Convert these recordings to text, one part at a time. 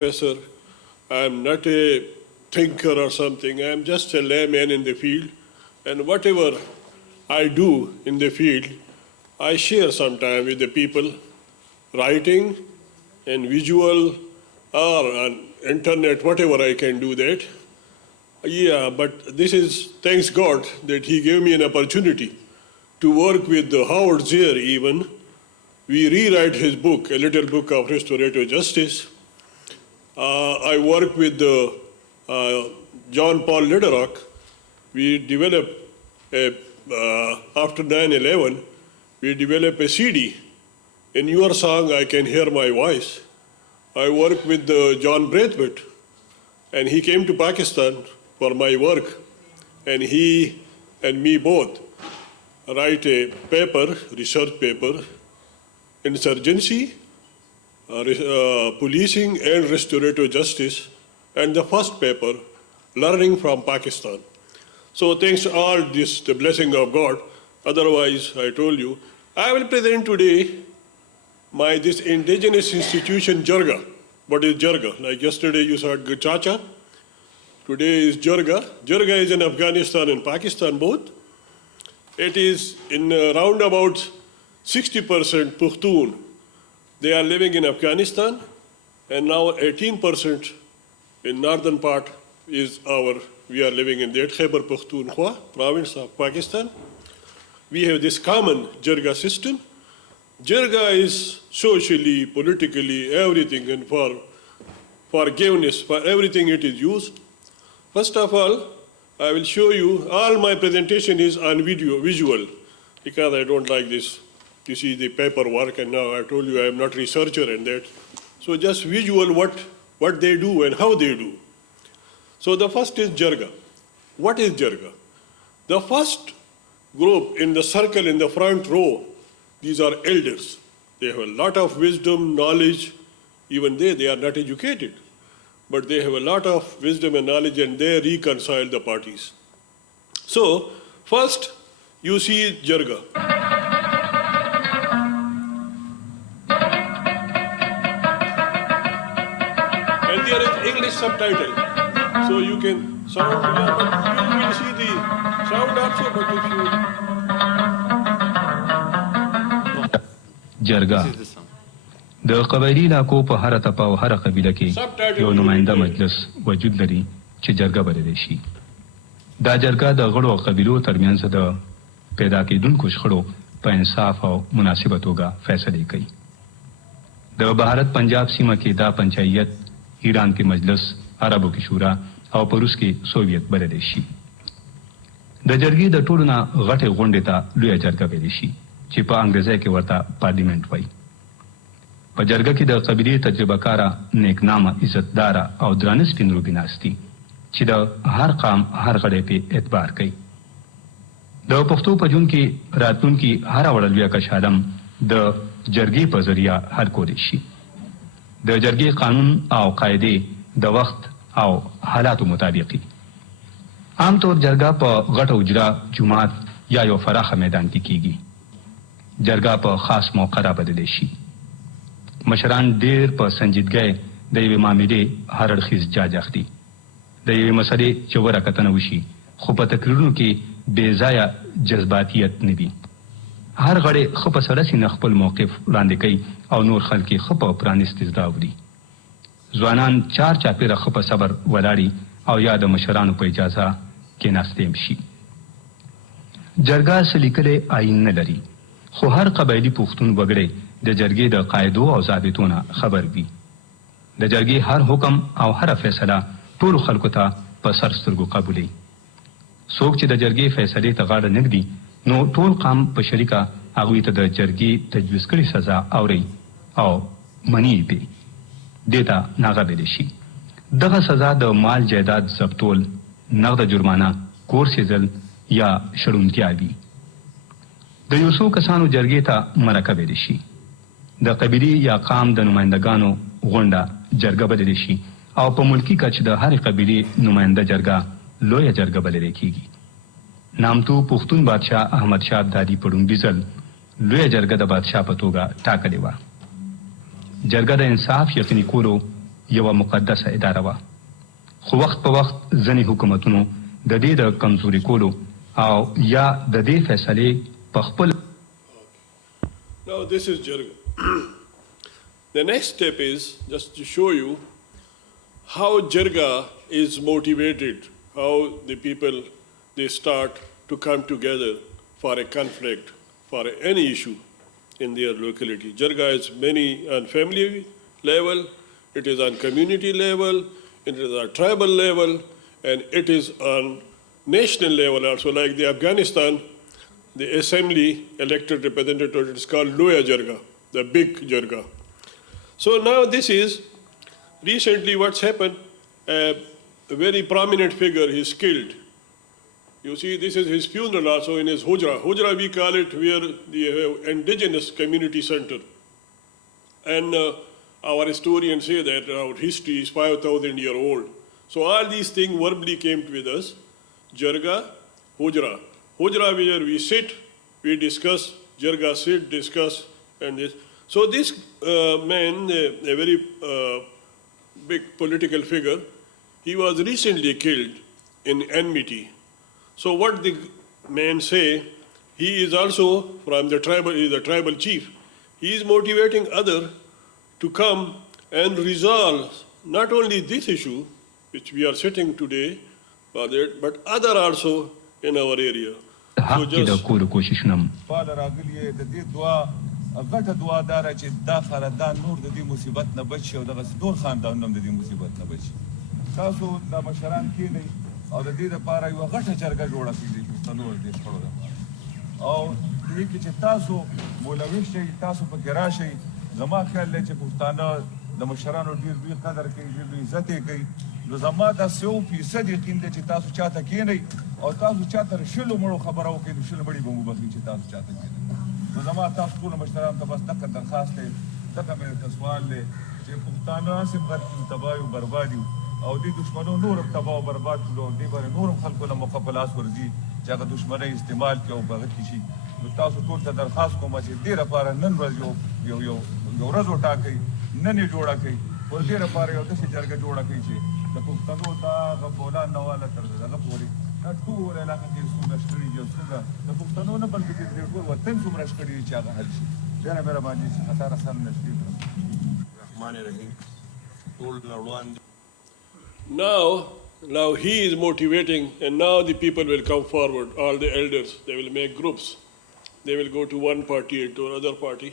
professor. I'm not a thinker or something. I'm just a layman in the field. And whatever I do in the field, I share sometime with the people, writing and visual or on internet, whatever I can do that. Yeah, but this is, thanks God that he gave me an opportunity to work with Howard Zehr even. We rewrite his book, a little book of Restorative Justice. I work with John Paul Lederach. We developed, after 9/11, we developed a CD. In your song, I Can Hear My Voice. I work with John Braithwaite, and he came to Pakistan for my work, and he and me both write a paper, research paper, Insurgency, Policing and Restorative Justice, and the first paper, Learning from Pakistan. So thanks to all this, the blessing of God. Otherwise, I told you, I will present today this indigenous institution, Jirga. What is Jirga? Like yesterday you saw Chacha. Today is Jirga. Jirga is in Afghanistan and Pakistan both. It is in around about 60% Pakhtun. They are living in Afghanistan, and now 18% in northern part we are living in the Khyber Pakhtunkhwa province of Pakistan. We have this common Jirga system. Jirga is socially, politically, everything, and for forgiveness, for everything it is used. First of all, I will show you, all my presentation is on visual, because I don't like this. You see the paperwork, and now I told you I am not researcher in that. So just visual what they do and how they do. So the first is Jirga. What is Jirga? The first group in the circle in the front row, these are elders. They have a lot of wisdom, knowledge. Even they are not educated, but they have a lot of wisdom and knowledge, and they reconcile the parties. So first you see Jirga. And there is English subtitle, so you can sound, but you will see the sound also, but if you... جرګه د قبایلی علاقو په هر تپه او هر قبیله کې یو نماینده مجلس وجود لري چې جرګه بللی شي. دا جرګه د غړو او قبیلو ترمنځ د پیدا کېدونکو شخړو په انصاف او مناسبه توګه فیصلې کوي. د بهارت پنجاب سیمه کې دا پنچایت، ایران کې مجلس، عربو کې شورا او په روس کې سوویت بللی شي. د جرګې د ټولو نه غټې غونډې ته لویه جرګه ویلی شي چې په انګریزي کې ورته پارلیمنت وایي. په جرګه کې د قبیلې تجربه کاره، نیکنامه، عزتداره او درانه سپین روبي ناست دي چې د هر قام هر غړی پې اعتبار کوي. د پښتو په ژوند کې راتلونکي هره وړه لویه کش عالم د جرګې په ذریعه حل کولی شي. د جرګې قانون او قاعدې د وخت او حالاتو مطابقي. عام طور جرګه په غټه حجره، جومات یا یو فراخه میدان کې کیږي. جرګه په خاص موقع را بدلی شي. مشران ډیر په سنجیدګۍ د یوې معاملې هر اړخیز جاج اخلي. د یوې مسلې چې ژوره کتنه وشي، خو په تقریرونو کې بې ځایه جذباتیت نه وي. هر غړی ښه په سړه سینه خپل موقف وړاندې کوي او نور خلک یې ښه په پرانیستې زړه اوري. ځوانان چاپېره ښه په صبر ولاړي او یا د مشرانو په اجازه کېناستې شي. جرګه څه لیکلی آیین نه لري، خو هر قبایلي پښتون وګړی د جرګې د قاعدو او ضابطو نه خبر وي. د جرګې هر حکم او هره فیصله ټولو خلکو ته په سر سترګو قبولوي. څوک چې د جرګې فیصلې ته غاړه نږدي، نو ټول قام په شریکه هغوی ته د جرګې تجویز کړې سزا اوري او مني یې پرې. دې ته ناغه ویلی شي. دغه سزا د مال جایداد ضبطول، نغده جرمانه، کور سیزل یا شړونتیا وي. د یو څو کسانو جرګې ته مرکه ویلی شي. د قبیلې یا قام د نمایندګانو غونډه جرګه بللی شي او په ملکي کچ د هرې قبیلې نماینده جرګه لویه جرګه بللی کیږي. نامتو پښتون بادشاه احمد شاه ابدالي په لومړي ځل لویه جرګه د بادشاه په توګه ټاکلې وه. جرګه د انصاف یقیني کولو یوه مقدسه اداره وه، خو وخت په وخت ځینې حکومتونو د دې د کمزوري کولو او یا د دې فیصلې په خپل. Now this is Jirga. The next step is just to show you how Jirga is motivated, how the people, they start to come together for a conflict, for any issue in their locality. Jirga is many on family level, it is on community level, it is on tribal level, and it is on national level also. Like the Afghanistan, the assembly elected representative, it is called Loya Jirga, the big Jirga. So now this is recently what's happened, a very prominent figure is killed. You see, this is his funeral also in his hujra. Hujra we call it, where the indigenous community center. And our historians say that our history is 5,000 years old. So all these things verbally came with us. Jirga, hujra. Hujra where we sit, we discuss. Jirga sit, discuss, and this. So this man, a very big political figure, he was recently killed in enmity. So what the man say, he is also from the tribal, he is a tribal chief. He is motivating other to come and resolve not only this issue, which we are sitting today, but other also in our area. حق کې د کولو کوششونه فعال راغلي د دې دعا غټه دعا داره چې دا خاندان نور د دې مصیبت نه بچي او دغه نور خاندانونه هم د دې مصیبت نه بچي. تاسو دا مشران کېنئ او د دې دپاره یوه غټه جرګه جوړه کړئ د پښتنو د دې شخړو دپاره او دې کې چې تاسو مولوي شئ، تاسو پکې راشئ. زما خیال دی چې پښتانه د مشرانو ډېر لوی قدر کوي، ډېر لوی عزت یې کوي. نو زما دا 100% یقین دی چې تاسو چاته کېنئ او تاسو چاته شلو مړو خبره وکړئ نو شل مړي به مو بخلي چې تاسو چاته کېنئ. نو زما تاسو ټولو مشرانو ته بس دغه درخواست دی، دغه مې ورته سوال دی چې پښتانه هسې غرق یو، تباه یو، برباد یو او دې دشمنو نور هم تباه او برباد کړو او دې باندې نور هم خلکو له موقع په لاس ورځي چې هغه دشمنۍ استعمال کړي او په هغه کې شي. نو تاسو ټول ته درخواست کوم چې دې لپاره نن ورځ یو ورځ وټاکئ، نن یې جوړه کړئ او دې لپاره یو داسې جرګه جوړه کړئ چې د پښتنو دا هغه بولان نه واله تر دغه پورې دا ټول علاقه کې څومره شخړې دي او څومره د پښتنو نه بلکې د ټول وطن څومره شخړې دي چې هغه حل شي. ډېره مهرباني چې خطر سم نشي. رحمان رحیم ټول روان دي. Now he is motivating, and now the people will come forward, all the elders, they will make groups. They will go to one party and to another party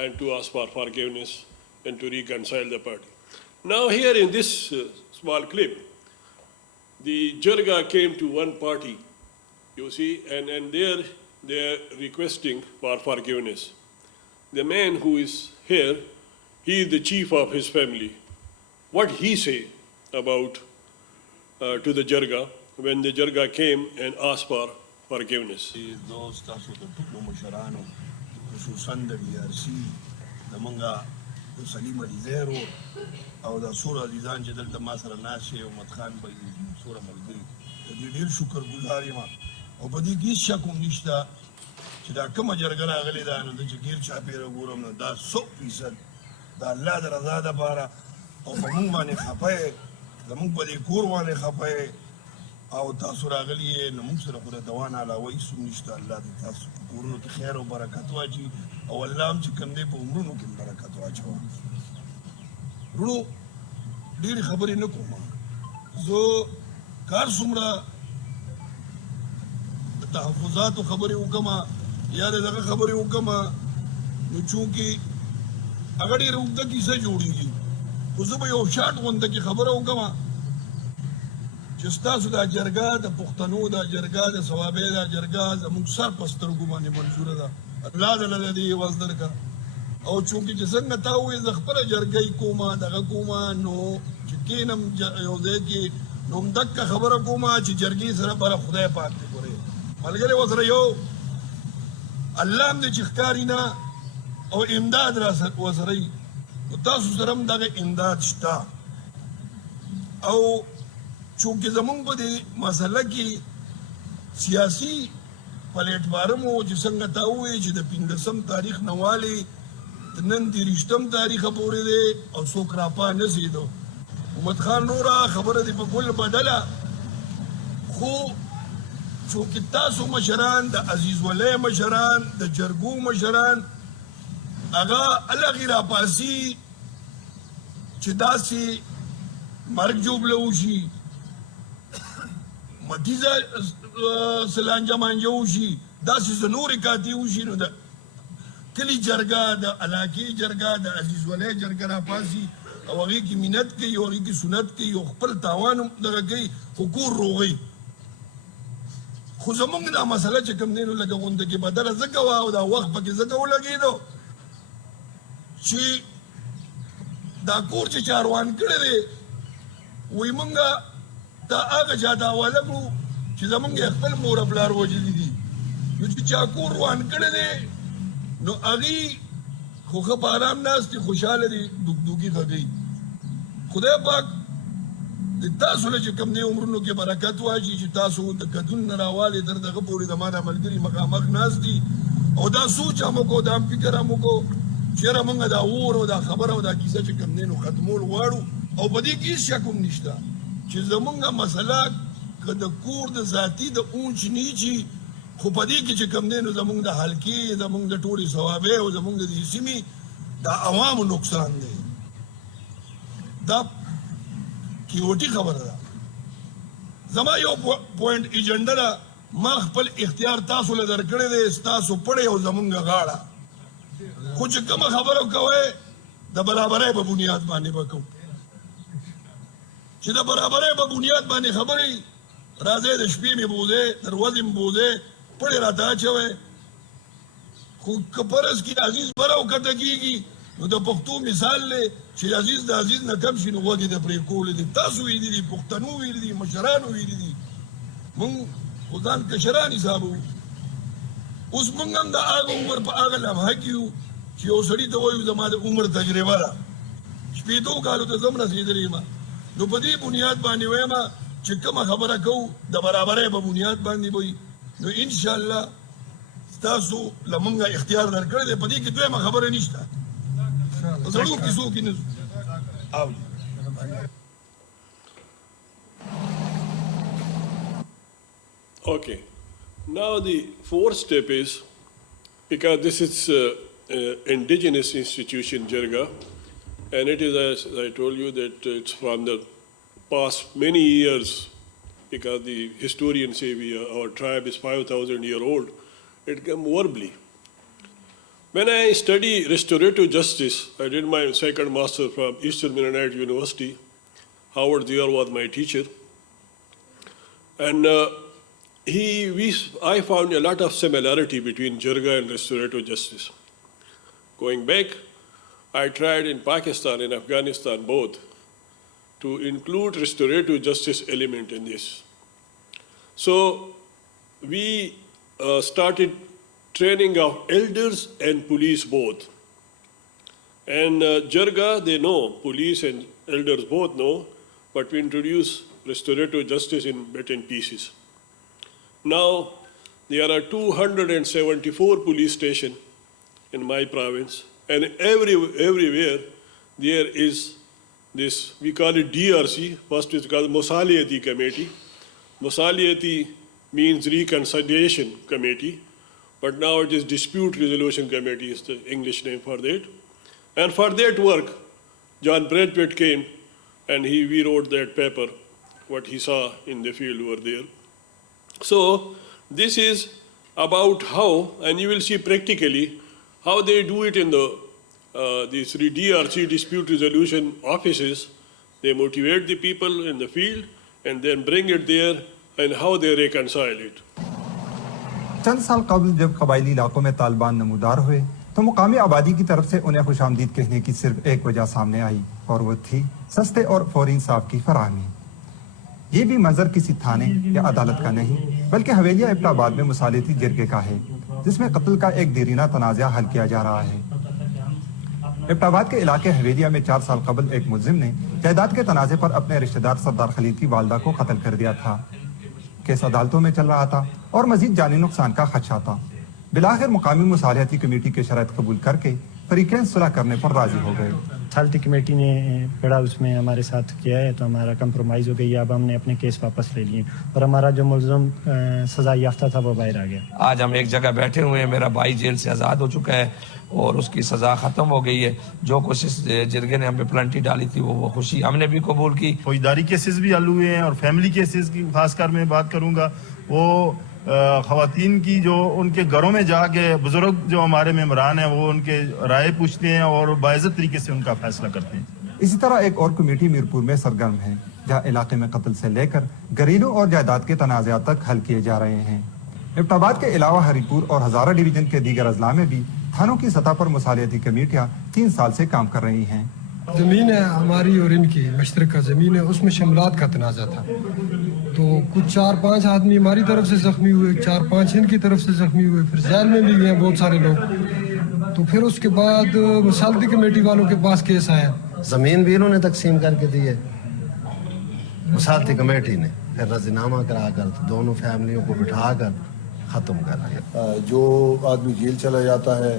and to ask for forgiveness and to reconcile the party. Now here in this small clip, the Jirga came to one party, you see, and there they are requesting for forgiveness. The man who is here, he is the chief of his family. What he say about to the Jirga when the Jirga came and asked for forgiveness? Those تاسو د ټولو مشرانو خصوصا د DRC د منګه د سلیم علي زیرو او د سور علیزان چې دلته ما سره ناست یې محمد خان به سوره ملګري د دې ډېر شکرګزار یم او په دې کې هېڅ شک هم نشته چې دا کومه جرګه راغلې ده نو د چې ګیر چاپېره ګورم نو دا 100% د الله د رضا دپاره او په مونږ باندې خفه یې زمونږ په دې کور باندې خفه یې او تاسو راغلي یې نو مونږ سره خو د دوان علاوه هېڅ هم نشته. الله دې تاسو په کورونو کې خیر او برکت واچي او الله هم چې کوم دی په عمرونو کې برکت واچوه. ورونو ډېرې خبرې نه کوم، زه کار څومره د تحفظاتو خبرې وکړم یا د دغه خبرې وکړم نو چونکې هغه ډېره اوږده کیسه جوړېږي، خو زه به یو شاټ غونده کې خبره وکړم چې ستاسو دا جرګه د پښتنو دا جرګه د ثوابۍ دا جرګه زموږ سر په سترګو باندې منظوره ده. الله دې له دې عوض درکړه او چونکې چې څنګه تا وویل زه خپله جرګۍ کومه دغه کومه نو چې کښېنم یو ځای کې نو همدقه خبره کومه چې جرګې سره بله خدای پاک دې ګورې ملګری ورسره یو الله هم دې چې ښکاري نه او امداد ورسره وي نو تاسو سره هم دغه امداد شته. او چونکې زمونږ په دې مسله کې سیاسي پلیټفارم و چې څنګه تا ووایي چې د 15 تاریخ نه والې نن د رښتم تاریخ پورې دی او څوک راپا نه سیدو محمد خان نورا خبره دی په کل بدله خو چونکې تاسو مشران د عزیز ولی مشران د جرګو مشران هغه الغې راپاسي چې داسې مرګ جوبله وشي متیزه سلانجه مانجه وشي داسې څه نورې کاتې وشي نو د کلی جرګه د علاقې جرګه د عزیز ولی جرګه راپاسي او هغې کې منت کوي او هغې کې سنت کوي او خپل تاوان هم دغه کوي خو کور روغوي خو زمونږ دا مسله چې کوم دی نو لکه غونډه کې بدله ځکه وه او دا وخت پکې ځکه ولګېدو چې دا کور چې چا روان کړی دی وایي مونږ دا هغه چا ته حواله کړو چې زمونږ خپل مور پلار وژلي دي نو چې چا کور روان کړی دی نو هغې خو ښه په ارام ناست دي خوشحاله دي دوکدوکي غږوي خدای پاک د تاسو له چې کوم دی عمرونو کې برکت واچي چې تاسو د ګډون نه راوالې تر دغه پورې د ما دا ملګري مخامخ ناست دي او دا سوچ هم وکړو دا فکر هم وکړو چې یاره مونږ دا اور او دا خبره او دا کیسه چې کوم دی نو ختمول غواړو او په دې کې هېڅ شک هم نشته چې زمونږ مسله که د کور د ذاتي د اونچ نیچي خو په دې کې چې کوم دی نو زمونږ د حلقې زمونږ د ټولې ثوابې او زمونږ د دې سیمې د عوامو نقصان دی دا کیوټي خبره ده زما یو پوینټ ایجنډا ده ما خپل اختیار تاسو له درکړی دی تاسو پړی او زمونږ غاړه خو چې کومه خبره کوئ د برابرۍ په بنیاد باندې به کوو چې د برابرۍ په بنیاد باندې خبرې راځئ د شپې مې بوځئ د ورځې مې بوځئ پړې راته اچوئ خو که فرض کړي عزیز بره وکټه کېږي نو د پښتو مثال دی چې عزیز د عزیز نه کم شي نو غوږ یې د پرې کولی دي تاسو ویلي دي پښتنو ویلي دي مشرانو ویلي دي مونږ خو ځان کشران حسابوو اوس مونږ هم د هغه عمر په هغه لمحه کې یو چې یو سړي ته وایو زما د عمر تجربه ده شپېتو کالو ته زه هم رسېدلی یم نو په دې بنیاد باندې وایم چې کومه خبره کوو د برابرۍ په بنیاد باندې وي نو انشاءالله ستاسو له مونږه اختیار درکړی دی په دې کې دویمه خبره نشته زړو کیسو کې نه Okay. Now the fourth step is, because this is indigenous institution, Jirga, and it is, as I told you, that it's from the past many years, because the historians say our tribe is 5,000 years old, it came verbally. When I study restorative justice, I did my second master from Eastern Mennonite University. Howard Zier was my teacher. And I found a lot of similarity between Jirga and restorative justice. Going back, I tried in Pakistan and Afghanistan both to include restorative justice element in this. So we started training of elders and police both. And Jirga, they know, police and elders both know, but we introduce restorative justice in bits and pieces. Now, there are 274 police stations in my province, and everywhere there is this, we call it DRC, first it's called Musaliyati Committee. Musaliyati means reconciliation committee, but now it is Dispute Resolution Committee is the English name for that. And for that work, John Bradford came and we wrote that paper, what he saw in the field over there. So this is about how, and you will see practically how they do it in these DRC dispute resolution offices. They motivate the people in the field and then bring it there and how they reconcile it. चंद साल कबल जब कबायली इलाकों में तालिबान नमूदार हुए तो मुकामी आबादी की तरफ से उन्हें खुशामदीद कहने की सिर्फ एक वजह सामने आई और वो थी सस्ते और फौरी इंसाफ की फराहमी। ये भी मंजर किसी थाने या अदालत का नहीं बल्कि हवेलिया इब्टाबाद में मुसालियती जिरगे का है, जिसमें कत्ल का एक देरीना तनाज़ा हल किया जा रहा है। इब्टाबाद के इलाके हवेलिया में 4 साल कबल एक मुल्जिम ने जायदाद के तनाज़े पर अपने रिश्तेदार सरदार खलीद की वालदा को कत्ल कर दिया था। केस अदालतों में चल रहा था और मजीद जानी नुकसान का खदशा था। बिलाखिर मुकामी मुसालिहती कमेटी के शर्त कबूल करके फरीकैन सुलह करने पर राजी हो गए। अथॉरिटी कमेटी ने बड़ा उसमें हमारे साथ किया है, तो हमारा कंप्रोमाइज़ हो गई। अब हमने अपने केस वापस ले लिए और हमारा जो मुलज़म सज़ा याफ्ता था वो बाहर आ गया। आज हम एक जगह बैठे हुए हैं, मेरा भाई जेल से आज़ाद हो चुका है और उसकी सज़ा ख़त्म हो गई है। जो कोशिश जिरगे ने हमें प्लांटी डाली थी वो खुशी हमने भी कबूल की। फौजदारी केसेस भी हल हुए हैं और फैमिली केसेस की खासकर मैं बात करूँगा, वो ख़वातीन की जो उनके घरों में जाके बुजुर्ग जो हमारे मेम्बरान हैं वो उनके राय पूछते हैं और बाइज़्ज़त तरीके से उनका फैसला करते हैं। इसी तरह एक और कमेटी मीरपुर में सरगर्म है, जहाँ इलाके में कत्ल से लेकर घरेलू और जायदाद के तनाज़ात तक हल किए जा रहे हैं। एबटाबाद के अलावा हरीपुर और हज़ारा डिवीजन के दीगर अजला में भी थानों की सतह पर मुसालियती कमेटियाँ 3 साल से काम कर रही हैं। ज़मीन है हमारी और इनकी मुश्तरका ज़मीन है, उसमें शमलात का तनाज़ा था, तो कुछ 4-5 आदमी हमारी तरफ से ज़ख्मी हुए, 4-5 इनकी तरफ से ज़ख्मी हुए, फिर जेल में भी गए बहुत सारे लोग। तो फिर उसके बाद मुसालियती कमेटी वालों के पास केस आया, ज़मीन भी इन्होंने तकसीम करके दी है मुसालियती कमेटी ने, फिर रज़ीनामा कराकर दोनों फैमिलियों को बिठाकर ख़त्म कर दिया। जो आदमी जेल चला जाता है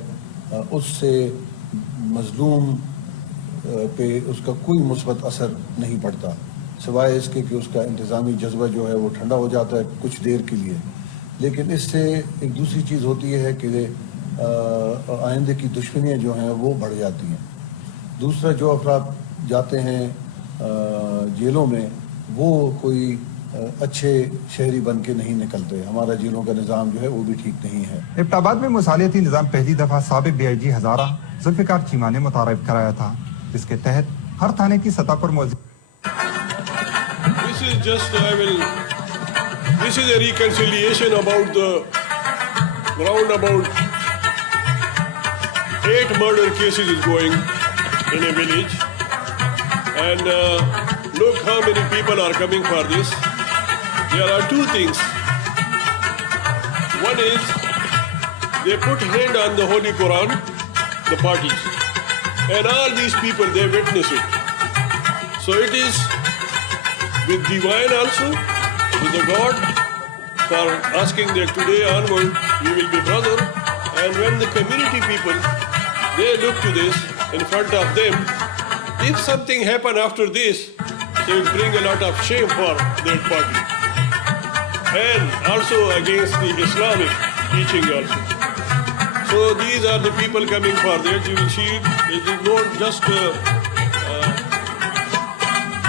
उससे मजलूम पे उसका कोई मुस्बत असर नहीं पड़ता, सिवाय इसके कि उसका इंतज़ामी जज्बा जो है वो ठंडा हो जाता है कुछ देर के लिए। लेकिन इससे एक दूसरी चीज़ होती है कि आइंदे की दुश्मनियाँ जो हैं वो बढ़ जाती हैं। दूसरा, जो अफराद जाते हैं जेलों में वो कोई अच्छे शहरी बन के नहीं निकलते। हमारा जेलों का निज़ाम जो है वो भी ठीक नहीं है। एबटाबाद में मुसालियती निज़ाम पहली दफ़ा साबिक DIG हज़ारा जुल्फ़िकार चीमा ने मुतारिफ कराया था, जिसके तहत हर थाने की सतह पर मौजूद This is a reconciliation about the round about 8 murder cases is going in a village, and look how many people are coming for this. There are 2 things. One is they put hand on the Holy Quran, the parties, and all these people, they witness it. So it is with divine also, with the God, for asking that today onward we will be brother. And when the community people, they look to this in front of them, if something happen after this, they will bring a lot of shame for that party. And also against the Islamic teaching also. So these are the people coming for that. You will see it is not just 2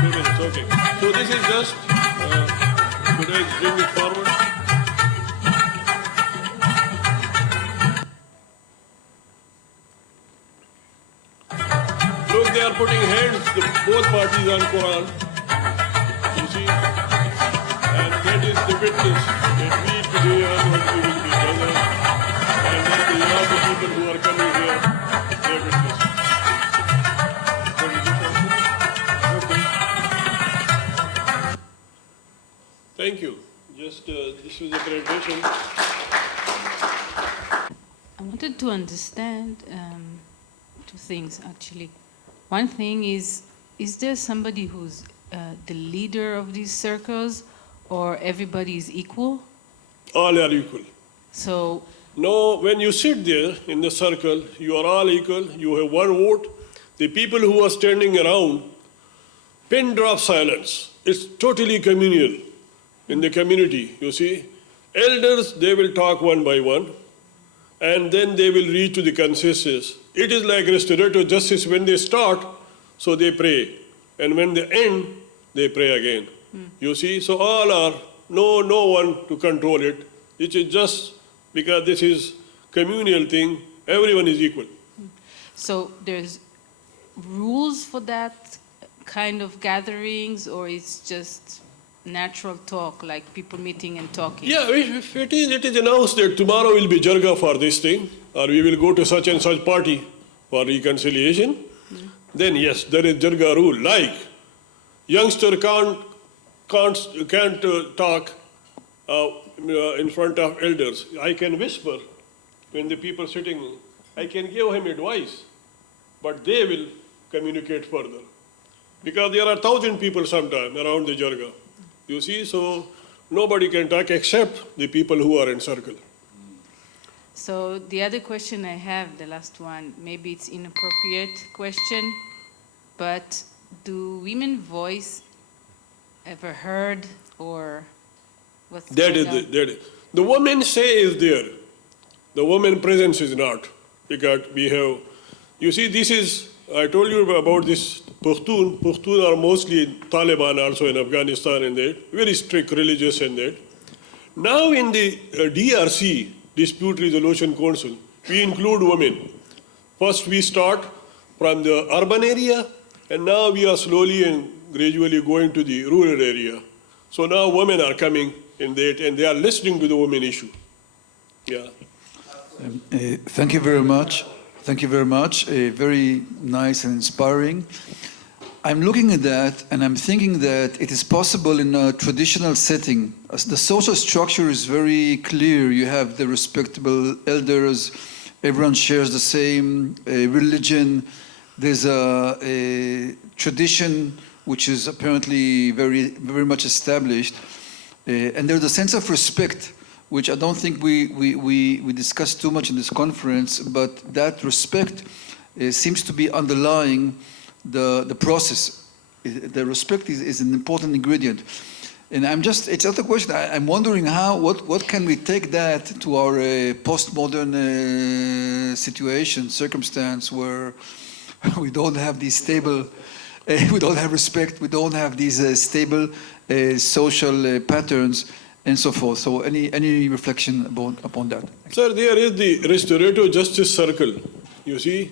minutes, okay. So this is just, should I bring it forward? Look, they are putting hands, both parties on Quran. You see? And that is the witness that we today onward we will be together. And then all the people who are coming here, they witness. Okay. Thank you. Just this was a presentation. I wanted to understand 2 things actually. One thing is there somebody who's the leader of these circles, or everybody is equal? All are equal. So no, when you sit there in the circle, you are all equal, you have 1 vote. The people who are standing around, pin drop silence. It's totally communal in the community, you see. Elders, they will talk one by one, and then they will reach to the consensus. It is like restorative justice. When they start, so they pray. And when they end, they pray again. You see, so all are, no one to control it. It is just because this is communal thing, everyone is equal. So there's rules for that kind of gatherings, or it's just natural talk, like people meeting and talking? Yeah, if it is announced that tomorrow will be Jirga for this thing, or we will go to such and such party for reconciliation, then yes, there is Jirga rule. Like, youngster can't talk in front of elders. I can whisper when the people sitting, I can give him advice, but they will communicate further. Because there are 1,000 people sometime around the Jirga. You see, so nobody can talk except the people who are in circle. So the other question I have, the last one, maybe it's inappropriate question, but do women voice ever heard, or what's going on? The woman say is there. The woman presence is not. Because we have, you see, this is, I told you about this Pakhtun. Pakhtun are mostly Taliban also in Afghanistan and that, very strict religious and that. Now in the DRC, Dispute Resolution Council, we include women. First we start from the urban area, and now we are slowly and gradually going to the rural area. So now women are coming in that, and they are listening to the women issue. Yeah. Thank you very much. Thank you very much. Very nice and inspiring. I'm looking at that and I'm thinking that it is possible in a traditional setting. As the social structure is very clear. You have the respectable elders, everyone shares the same religion. There's a tradition which is apparently very, very much established. And there's a sense of respect, which I don't think we discussed too much in this conference, but that respect seems to be underlying the process. The respect is an important ingredient. And it's not a question, I'm wondering what can we take that to our postmodern situation, circumstance where we don't have these stable, we don't have respect, we don't have these stable social patterns, and so forth. So any reflection upon that? Sir, there is the Restorative Justice Circle. You see,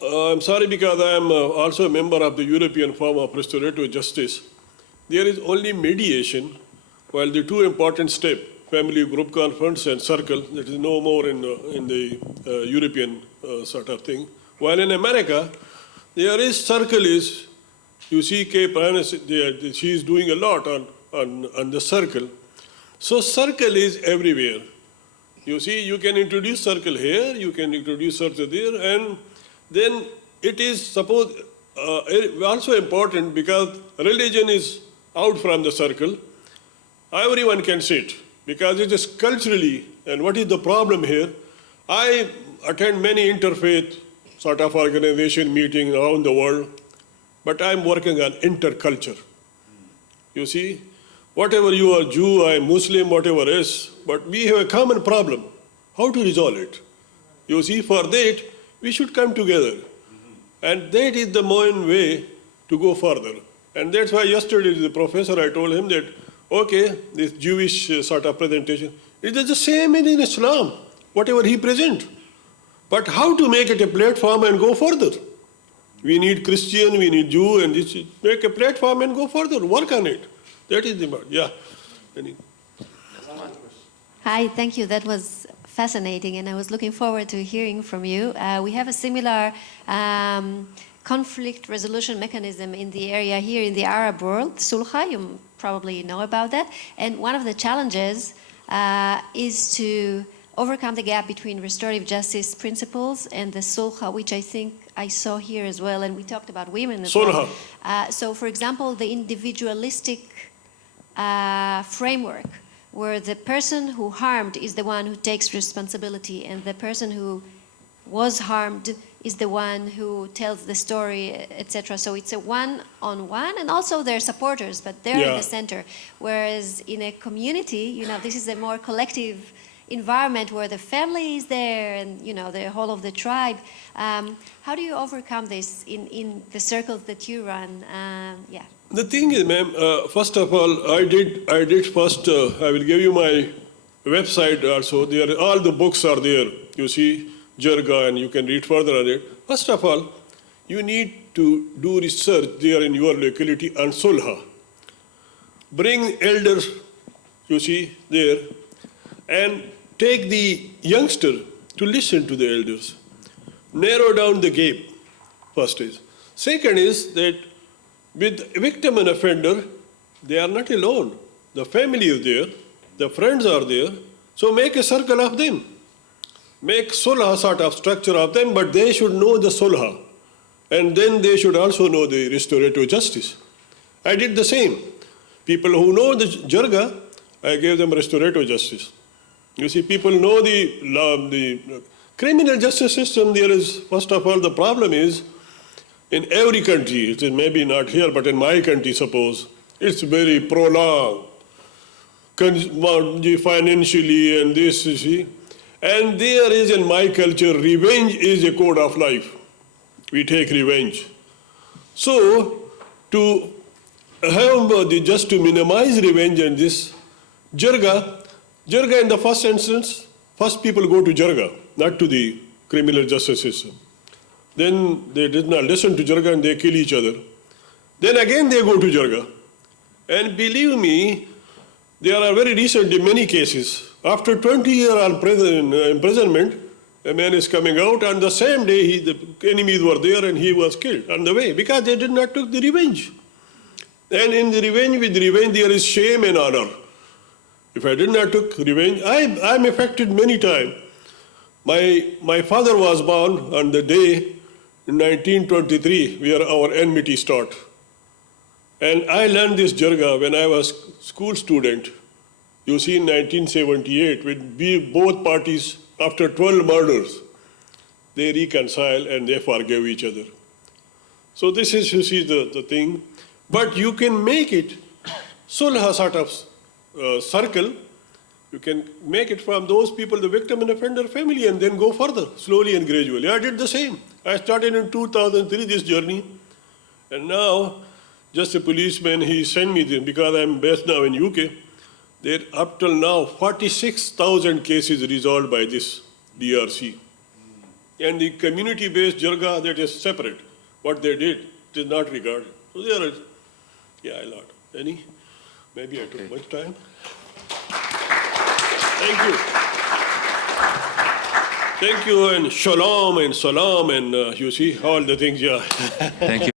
I'm sorry because I am also a member of the European form of restorative justice. There is only mediation, while the two important steps, family group conference and circle, that is no more in the European sort of thing. While in America, there is circle is, you see Kay Pranas, she is doing a lot on the circle. So circle is everywhere. You see, you can introduce circle here, you can introduce circle there, and then it is also important because religion is out from the circle. Everyone can sit because it is culturally, and what is the problem here? I attend many interfaith sort of organization meetings around the world, but I'm working on interculture. You see, whatever you are Jew, I am Muslim, whatever is, but we have a common problem. How to resolve it? You see, for that, we should come together. And that is the main way to go further. And that's why yesterday the professor, I told him that, okay, this Jewish sort of presentation, it is the same in Islam, whatever he presents. But how to make it a platform and go further? We need Christian, we need Jew, and this, make a platform and go further, work on it. That is the matter, yeah. Hi, thank you. That was fascinating, and I was looking forward to hearing from you. We have a similar conflict resolution mechanism in the area here in the Arab world, Sulha, you probably know about that. And one of the challenges is to overcome the gap between restorative justice principles and the Sulha, which I think I saw here as well, and we talked about women as well. So, for example, the individualistic framework, where the person who harmed is the one who takes responsibility, and the person who was harmed is the one who tells the story, etc. So it's a one-on-one, and also their supporters, but they're in the center. Whereas in a community, you know, this is a more collective environment where the family is there, and you know, the whole of the tribe. How do you overcome this in the circles that you run? Yeah. The thing is, ma'am, first of all, I did first, I will give you my website also. There, all the books are there. You see, Jirga, and you can read further on it. First of all, you need to do research there in your locality on Sulha. Bring elders, you see, there, and take the youngster to listen to the elders. Narrow down the gap, first is. Second is that with victim and offender, they are not alone. The family is there, the friends are there, so make a circle of them. Make Sulha sort of structure of them, but they should know the Sulha. And then they should also know the restorative justice. I did the same. People who know the Jirga, I gave them restorative justice. You see, people know the law, the criminal justice system. There is, first of all, the problem is in every country, it is maybe not here, but in my country, suppose, it's very prolonged, financially and this, you see. And there is in my culture, revenge is a code of life. We take revenge. So, to have just to minimize revenge and this, Jirga in the first instance, first people go to Jirga, not to the criminal justice system. Then they did not listen to Jirga and they kill each other. Then again they go to Jirga. And believe me, there are very recently many cases. After 20 years imprisonment, a man is coming out, and the same day the enemies were there and he was killed on the way because they did not take the revenge. And in the revenge, with revenge, there is shame and honor. If I did not take revenge, I'm affected many times. My father was born on the day in 1923 where our enmity started. And I learned this Jirga when I was school student. You see, in 1978, with both parties, after 12 murders, they reconcile and they forgive each other. So this is, you see, the thing. But you can make it sulh sort of circle. You can make it from those people, the victim and offender family, and then go further, slowly and gradually. I did the same. I started in 2003 this journey, and now just a policeman, he sent me this, because I'm based now in UK, there up till now 46,000 cases resolved by this DRC. And the community-based Jirga, that is separate. What they did, it is not regarded. So there is, yeah, a lot. Any? Maybe I took much time. Thank you. Thank you, and shalom and salam, and you see all the things, yeah. Thank you.